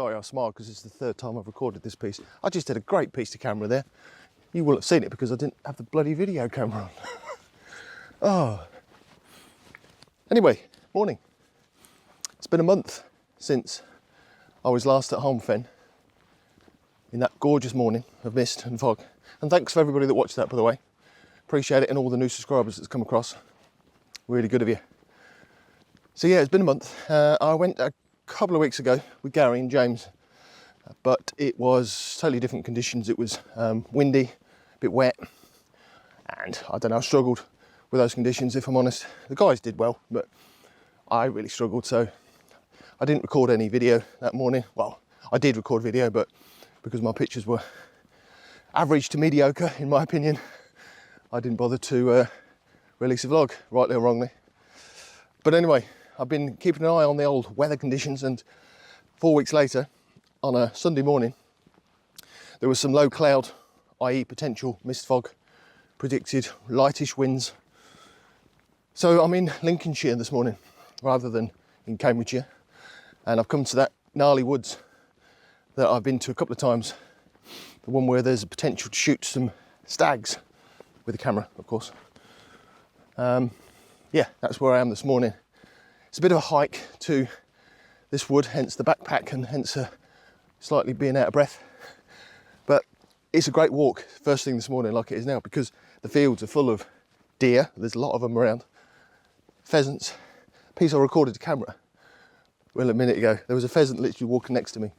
sorry, I smiled because it's the third time I've recorded this piece. I just did a great piece to camera there. You will have seen it because I didn't have the bloody video camera on. Oh. Anyway, morning. It's been a month since I was last at Holmfen in that gorgeous morning of mist and fog. And thanks for everybody that watched that, by the way. Appreciate it, and all the new subscribers that's come across. Really good of you. So yeah, it's been a month. I went a couple of weeks ago with Gary and James, but it was totally different conditions. It was windy, a bit wet, and I don't know, I struggled with those conditions, if I'm honest. The guys did well, but I really struggled, so I didn't record any video that morning. Well, I did record video, but because my pictures were average to mediocre, in my opinion, I didn't bother to release a vlog, rightly or wrongly. But anyway, I've been keeping an eye on the old weather conditions, and 4 weeks later, on a Sunday morning, there was some low cloud, i.e. potential mist fog, predicted lightish winds. So I'm in Lincolnshire this morning, rather than in Cambridgeshire, and I've come to that Gnarly woods that I've been to a couple of times, the one where there's a potential to shoot some stags with a camera, of course. Yeah, that's where I am this morning. It's a bit of a hike to this wood, hence the backpack and hence slightly being out of breath. But it's a great walk first thing this morning, like it is now, because the fields are full of deer. There's a lot of them around. Pheasants. Piece I recorded to camera. Well, a minute ago, there was a pheasant literally walking next to me,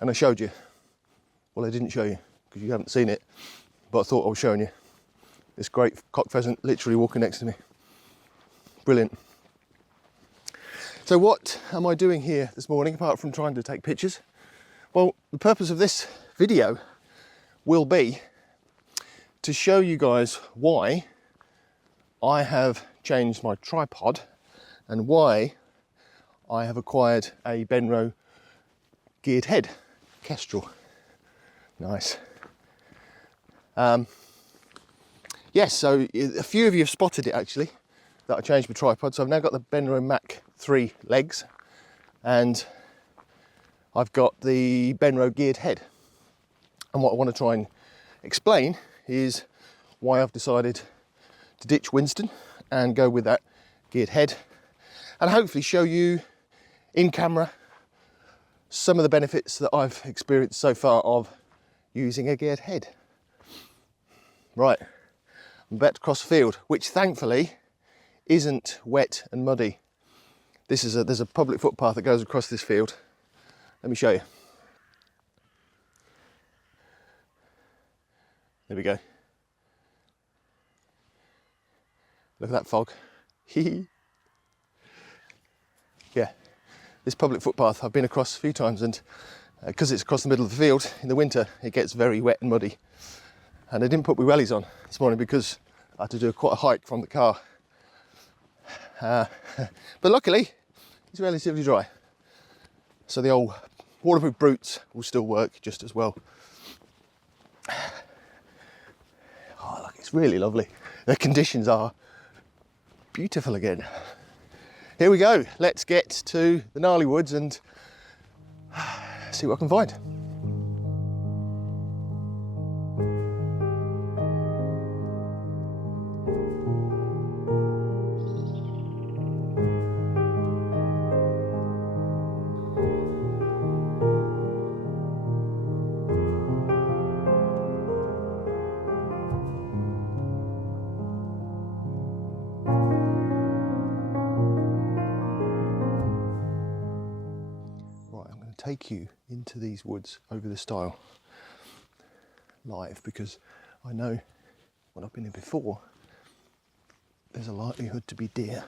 and I showed you. Well, I didn't show you because you haven't seen it, but I thought I was showing you. This great cock pheasant literally walking next to me. Brilliant. So what am I doing here this morning apart from trying to take pictures? Well, the purpose of this video will be to show you guys why I have changed my tripod and why I have acquired a Benro geared head, Kestrel. Nice. Yes, so a few of you have spotted it actually, that I changed my tripod. So I've now got the Benro Mach 3 legs, and I've got the Benro geared head. And what I want to try and explain is why I've decided to ditch Winston and go with that geared head, and hopefully show you in camera some of the benefits that I've experienced so far of using a geared head. Right, I'm about to cross a field, which thankfully isn't wet and muddy. There's a public footpath that goes across this field. Let me show you. There we go. Look at that fog. Yeah, this public footpath I've been across a few times, and because it's across the middle of the field in the winter, it gets very wet and muddy. And I didn't put my wellies on this morning because I had to do quite a hike from the car. But luckily, it's relatively dry. So the old waterproof boots will still work just as well. Oh, look, it's really lovely. The conditions are beautiful again. Here we go. Let's get to the Gnarly woods and see what I can find. Take you into these woods over the stile live, because I know when I've been here before there's a likelihood to be deer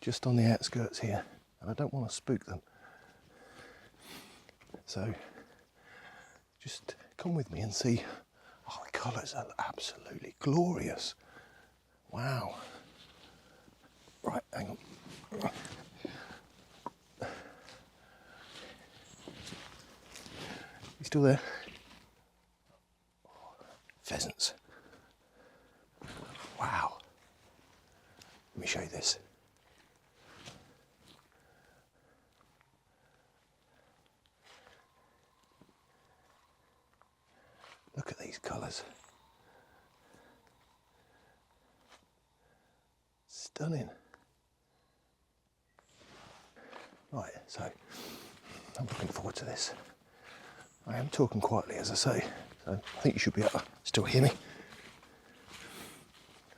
just on the outskirts here, and I don't want to spook them. So just come with me and see. Oh, the colours are absolutely glorious. Wow. Right, hang on. You still there? Pheasants. Wow. Let me show you this. Look at these colours. Stunning. Right, so I'm looking forward to this. I am talking quietly, as I say, so I think you should be able to still hear me.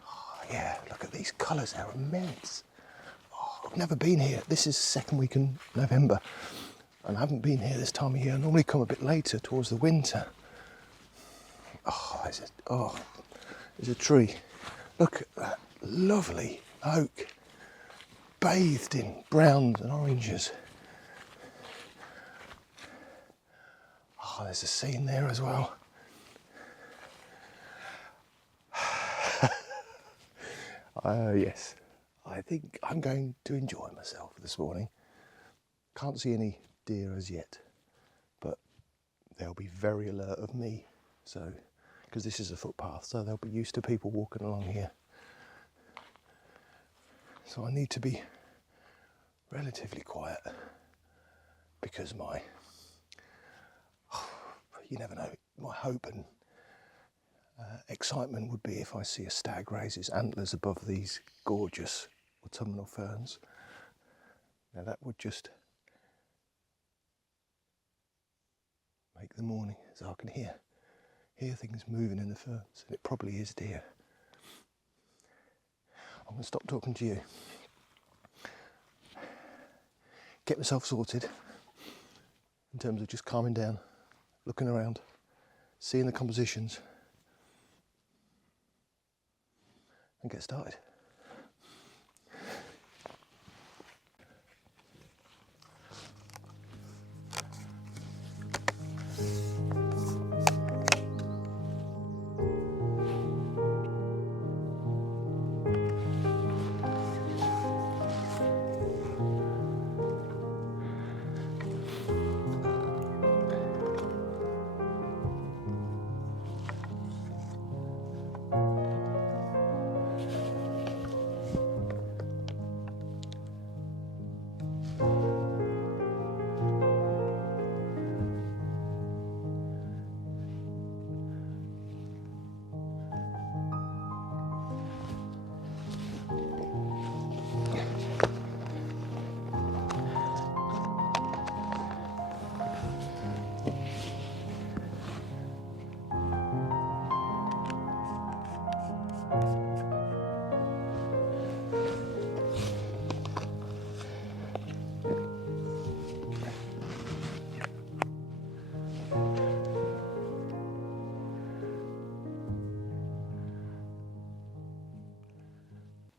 Oh, yeah, look at these colours, they're immense. Oh, I've never been here. This is second week in November, and I haven't been here this time of year. I normally come a bit later, towards the winter. Oh, there's a tree. Look at that lovely oak, bathed in browns and oranges. Oh, there's a scene there as well. Yes, I think I'm going to enjoy myself this morning. Can't see any deer as yet, but they'll be very alert of me. So, because this is a footpath, so they'll be used to people walking along here. So I need to be relatively quiet because you never know, my hope and excitement would be if I see a stag raise his antlers above these gorgeous autumnal ferns. Now that would just make the morning, so I can hear things moving in the ferns, and it probably is deer. I'm going to stop talking to you, get myself sorted in terms of just calming down, looking around, seeing the compositions, and get started.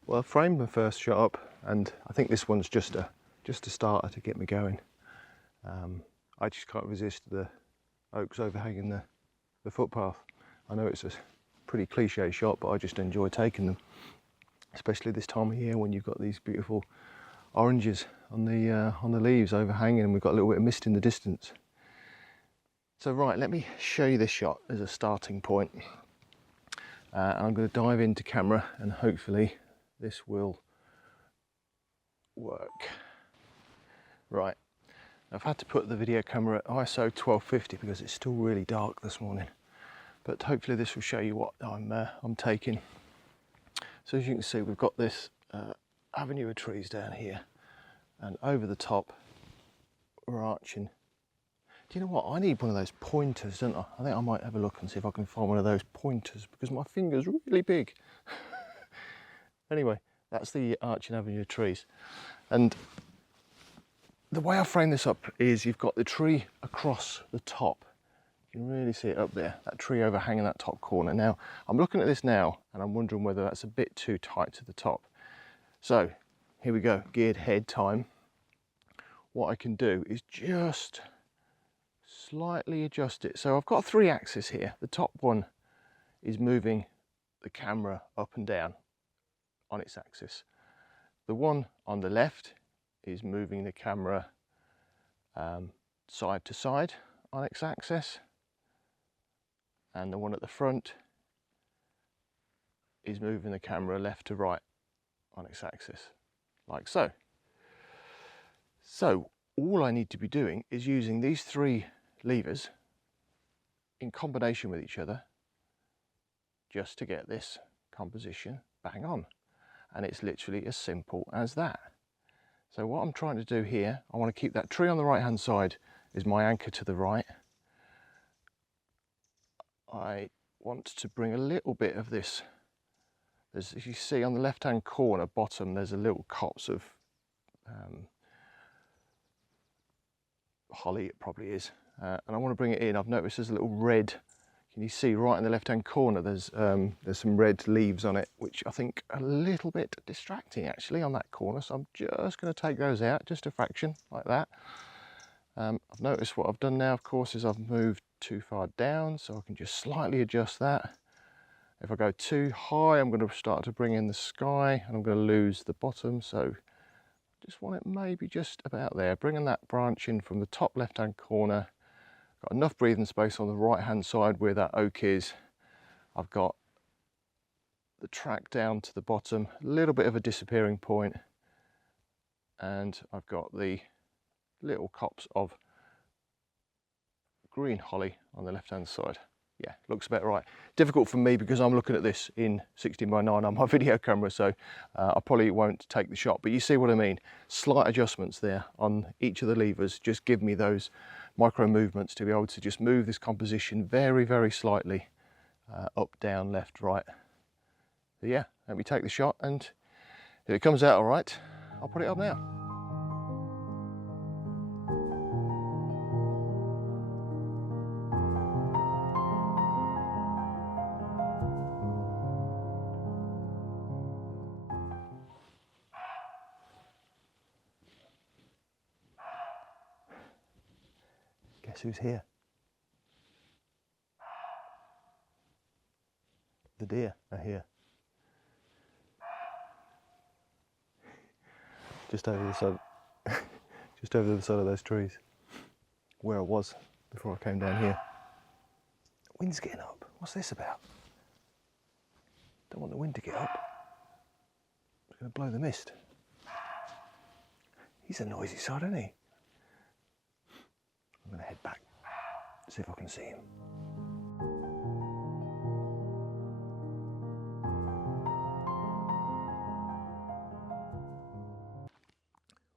Well, I framed my first shot up, and I think this one's just a starter to get me going. I just can't resist the oaks overhanging the footpath. I know it's a pretty cliche shot, but I just enjoy taking them, especially this time of year when you've got these beautiful oranges on the leaves overhanging, and we've got a little bit of mist in the distance. So right, let me show you this shot as a starting point. I'm going to dive into camera, and hopefully this will work. Right, I've had to put the video camera at ISO 1250 because it's still really dark this morning, but hopefully this will show you what I'm taking. So as you can see, we've got this avenue of trees down here, and over the top we're arching. Do you know what? I need one of those pointers, don't I? I think I might have a look and see if I can find one of those pointers because my finger's really big. Anyway, that's the arching avenue of trees. And the way I frame this up is you've got the tree across the top. You can really see it up there, that tree overhanging that top corner. Now, I'm looking at this now and I'm wondering whether that's a bit too tight to the top. So, here we go, geared head time. What I can do is just slightly adjust it. So I've got 3 axes here. The top one is moving the camera up and down on its axis. The one on the left is moving the camera side to side on its axis, and the one at the front is moving the camera left to right on its axis, like so. So all I need to be doing is using these 3 levers in combination with each other just to get this composition bang on. And it's literally as simple as that. So what I'm trying to do here, I want to keep that tree on the right hand side is my anchor to the right. I want to bring a little bit of this. As you see on the left hand corner bottom, there's a little copse of holly, it probably is, and I want to bring it in. I've noticed there's a little red, can you see right in the left hand corner, there's some red leaves on it, which I think are a little bit distracting actually on that corner, so I'm just going to take those out, just a fraction like that. I've noticed what I've done now, of course, is I've moved too far down, so I can just slightly adjust that. If I go too high, I'm going to start to bring in the sky and I'm going to lose the bottom, so just want it maybe just about there, bringing that branch in from the top left hand corner. Got enough breathing space on the right hand side where that oak is. I've got the track down to the bottom, a little bit of a disappearing point, and I've got the little copse of green holly on the left hand side. Yeah, looks about right. Difficult for me because I'm looking at this in 16:9 on my video camera, so I probably won't take the shot, but you see what I mean. Slight adjustments there on each of the levers just give me those micro movements to be able to just move this composition very, very slightly up, down, left, right. So yeah, let me take the shot, and if it comes out all right, I'll put it up now. Guess who's here? The deer are here. Just over the side, just over the side of those trees, where I was before I came down here. Wind's getting up. What's this about? Don't want the wind to get up. It's going to blow the mist. He's a noisy sod, isn't he? I'm going to head back, see if I can see him.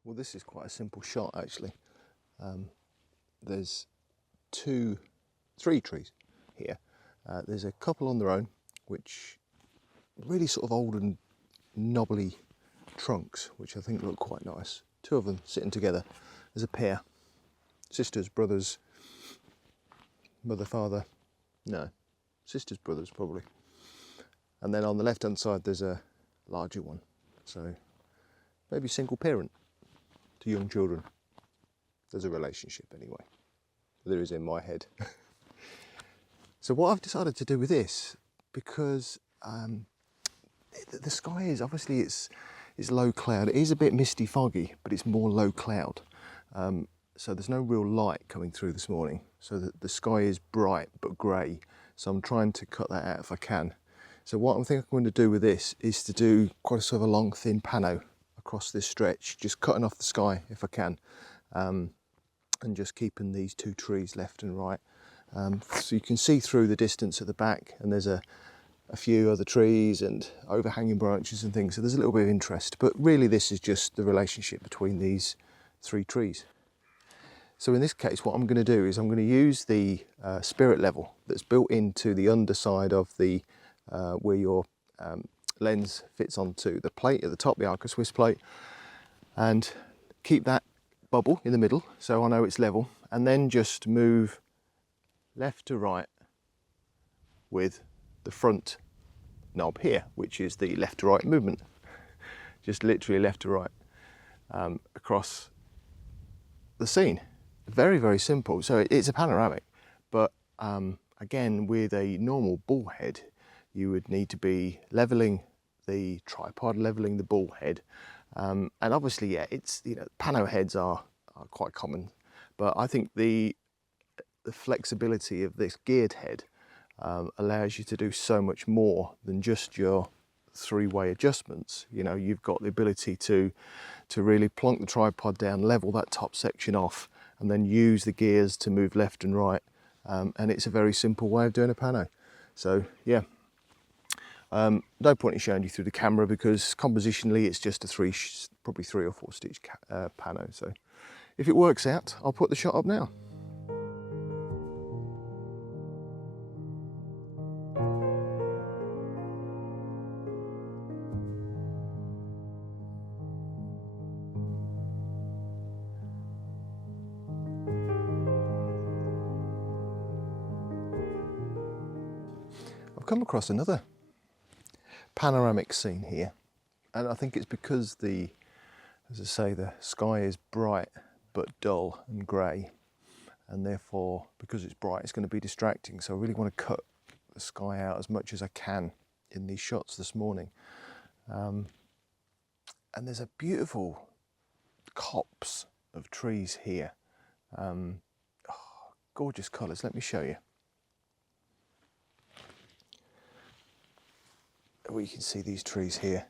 Well, this is quite a simple shot actually. There's three trees here. There's a couple on their own, which really sort of old and knobbly trunks, which I think look quite nice. Two of them sitting together as a pair. Sisters, brothers, mother, father, no, sisters, brothers probably. And then on the left hand side there's a larger one, so maybe single parent to young children. There's a relationship anyway, there is in my head. So what I've decided to do with this, because the sky is obviously it's low cloud, it is a bit misty foggy, but it's more low cloud. So there's no real light coming through this morning, so that the sky is bright but grey, so I'm trying to cut that out if I can. So what I think I'm going to do with this is to do quite a sort of a long thin pano across this stretch, just cutting off the sky if I can, and just keeping these two trees left and right, so you can see through the distance at the back, and there's a few other trees and overhanging branches and things, so there's a little bit of interest, but really this is just the relationship between these three trees. So in this case, what I'm going to do is I'm going to use the spirit level that's built into the underside of the where your lens fits onto the plate at the top, the Arca Swiss plate, and keep that bubble in the middle so I know it's level, and then just move left to right with the front knob here, which is the left to right movement. Just literally left to right across the scene. Very, very simple. So it's a panoramic, but again, with a normal bull head, you would need to be leveling the tripod, leveling the bull head, and obviously, yeah, it's, you know, pano heads are quite common, but I think the flexibility of this geared head allows you to do so much more than just your three-way adjustments. You know, you've got the ability to really plonk the tripod down, level that top section off, and then use the gears to move left and right and it's a very simple way of doing a pano. So yeah, no point in showing you through the camera because compositionally it's just a probably 3 or 4 stitch pano. So if it works out, I'll put the shot up now. I've come across another panoramic scene here, and I think it's because as I say, the sky is bright but dull and grey, and therefore because it's bright it's going to be distracting, so I really want to cut the sky out as much as I can in these shots this morning. And there's a beautiful copse of trees here, gorgeous colours. Let me show you. You can see these trees here.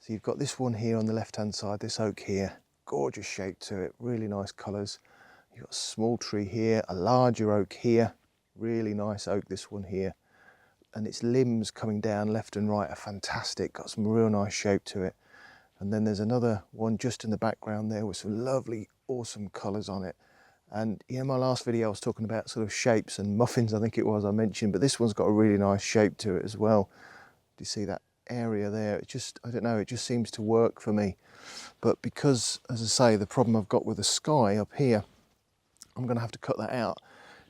So you've got this one here on the left hand side, this oak here, gorgeous shape to it, really nice colours. You've got a small tree here, a larger oak here, really nice oak, this one here, and its limbs coming down left and right are fantastic, got some real nice shape to it. And then there's another one just in the background there with some lovely awesome colours on it. And yeah, my last video I was talking about sort of shapes and muffins, I think it was I mentioned, but this one's got a really nice shape to it as well. You see that area there? It just, I don't know, it just seems to work for me. But because, as I say, the problem I've got with the sky up here, I'm going to have to cut that out.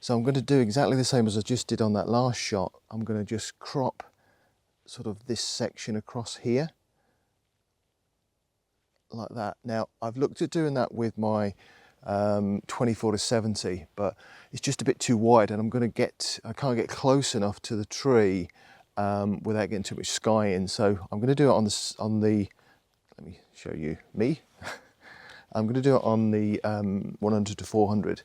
So I'm going to do exactly the same as I just did on that last shot. I'm going to just crop sort of this section across here like that. Now I've looked at doing that with my 24-70, but it's just a bit too wide, and I can't get close enough to the tree without getting too much sky in. So I'm going to do it on the let me show you me. I'm going to do it on the 100-400,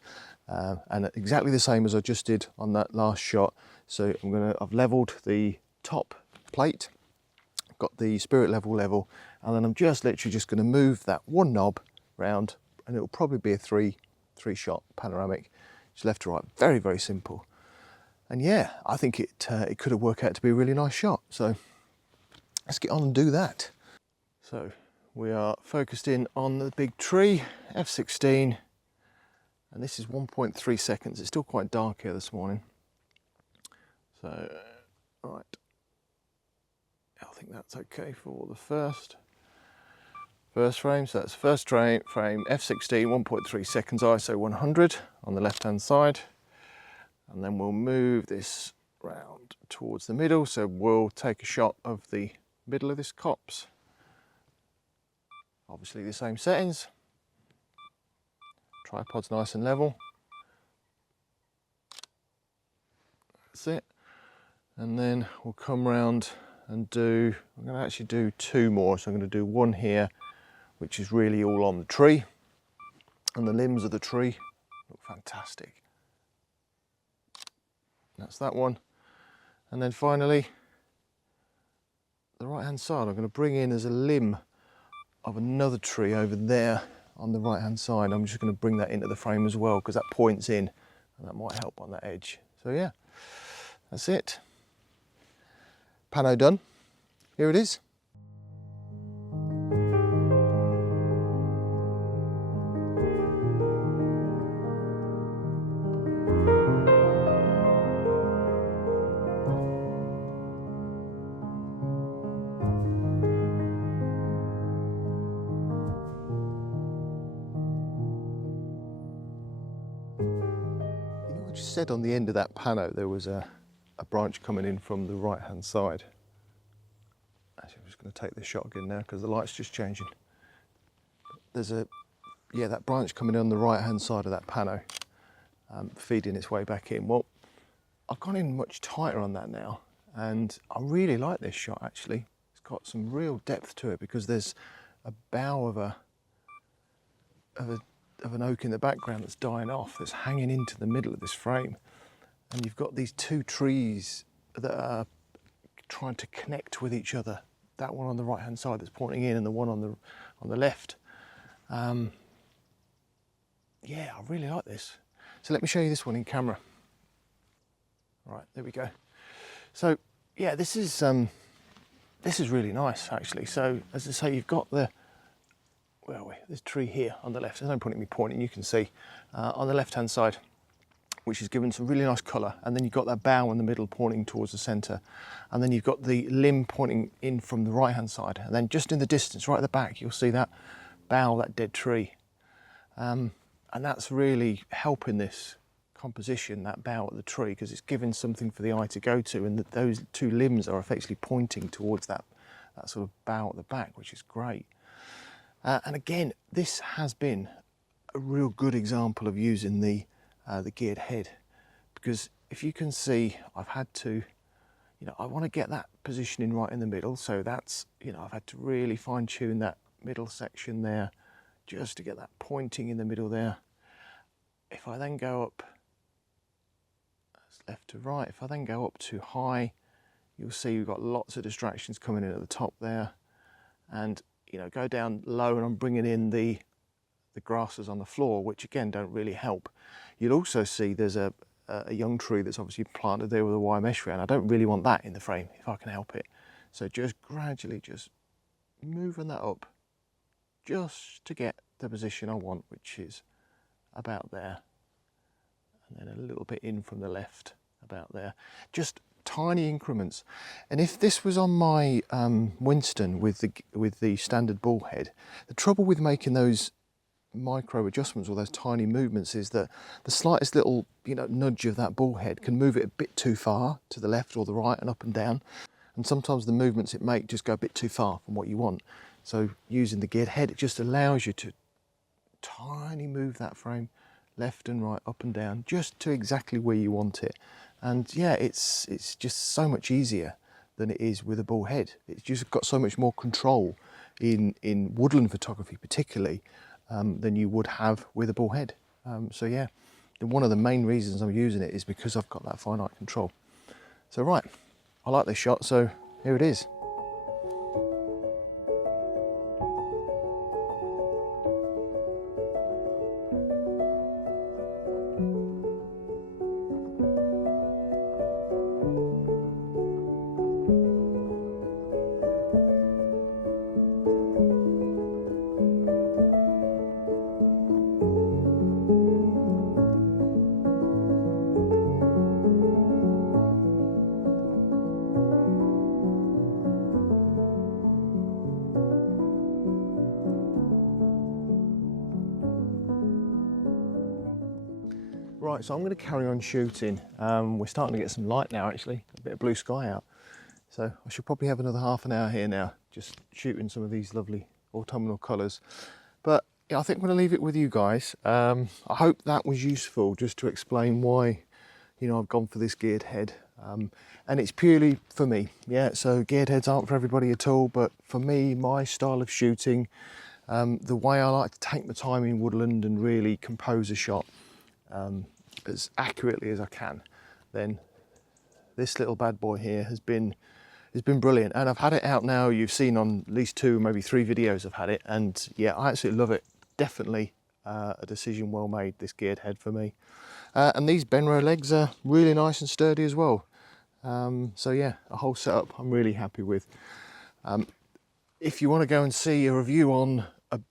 and exactly the same as I just did on that last shot. So I've leveled the top plate, I've got the spirit level, and then I'm just literally just going to move that one knob round, and it'll probably be a three shot panoramic, just left to right. Very, very simple. And yeah, I think it could have worked out to be a really nice shot. So let's get on and do that. So we are focused in on the big tree, f16, and this is 1.3 seconds. It's still quite dark here this morning. So, right, I think that's okay for the first frame. So that's first frame, f16, 1.3 seconds, ISO 100 on the left hand side. And then we'll move this round towards the middle. So we'll take a shot of the middle of this copse. Obviously the same settings. Tripod's nice and level. That's it. And then we'll come round and I'm going to actually do 2 more. So I'm going to do one here, which is really all on the tree. And the limbs of the tree look fantastic. That's that one. And then finally, the right hand side, I'm going to bring in as a limb of another tree over there on the right hand side. I'm just going to bring that into the frame as well, because that points in and that might help on that edge. So yeah, that's it. Pano done. Here it is. Said on the end of that pano there was a branch coming in from the right hand side. Actually, I'm just going to take this shot again now because the light's just changing. There's that branch coming in on the right hand side of that pano, feeding its way back in. Well, I've gone in much tighter on that now, and I really like this shot actually. It's got some real depth to it because there's a bough of an oak in the background that's dying off, that's hanging into the middle of this frame, and you've got these 2 trees that are trying to connect with each other. That one on the right hand side that's pointing in, and the one on the left. Yeah, I really like this. So let me show you this one in camera. Right, there we go. So yeah, this is really nice actually. So as I say, you've got the, where are we? This tree here on the left. There's no point in me pointing. You can see on the left-hand side, which is given some really nice colour, and then you've got that bough in the middle pointing towards the centre, and then you've got the limb pointing in from the right-hand side, and then just in the distance, right at the back, you'll see that bough, that dead tree, and that's really helping this composition, that bough at the tree, because it's giving something for the eye to go to, and those two limbs are effectively pointing towards that sort of bough at the back, which is great. And again, this has been a real good example of using the geared head, because if you can see, I've had to, I want to get that positioning right in the middle, so that's, I've had to really fine tune that middle section there just to get that pointing in the middle there. If I then go up, that's left to right, if I then go up too high, you'll see we've got lots of distractions coming in at the top there, and go down low and I'm bringing in the grasses on the floor, which again don't really help. You'll also see there's a young tree that's obviously planted there with a wire mesh around. I don't really want that in the frame if I can help it. So just gradually just moving that up just to get the position I want, which is about there. And then a little bit in from the left, about there. Just tiny increments. And if this was on my Winston with the standard ball head, the trouble with making those micro adjustments or those tiny movements is that the slightest little nudge of that ball head can move it a bit too far to the left or the right and up and down, and sometimes the movements it makes just go a bit too far from what you want. So using the geared head, it just allows you to tiny move that frame left and right, up and down, just to exactly where you want it. And yeah, it's just so much easier than it is with a ball head. It's just got so much more control in woodland photography particularly, than you would have with a ball head. So yeah, one of the main reasons I'm using it is because I've got that finite control. So right, I like this shot, so here it is. Right, so I'm going to carry on shooting. We're starting to get some light now actually, a bit of blue sky out. So I should probably have another half an hour here now, just shooting some of these lovely autumnal colours. But yeah, I think I'm going to leave it with you guys. I hope that was useful just to explain why, I've gone for this geared head. And it's purely for me, yeah, so geared heads aren't for everybody at all, but for me, my style of shooting, the way I like to take the time in woodland and really compose a shot, as accurately as I can, then this little bad boy here has been brilliant. And I've had it out now, you've seen on at least 2, maybe 3 videos I've had it, and yeah, I absolutely love it. Definitely a decision well made, this geared head for me. And these Benro legs are really nice and sturdy as well. So yeah, a whole setup I'm really happy with. If you want to go and see a review on a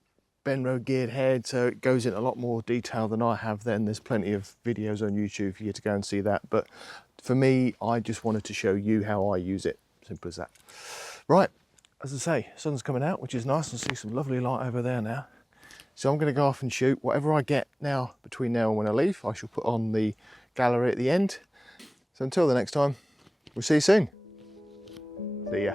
Benro geared head, so it goes in a lot more detail than I have, then there's plenty of videos on YouTube for you to go and see that. But for me, I just wanted to show you how I use it, simple as that. Right, as I say, sun's coming out, which is nice, and see some lovely light over there now. So I'm going to go off and shoot whatever I get now, between now and when I leave. I shall put on the gallery at the end. So until the next time, we'll see you soon. See ya.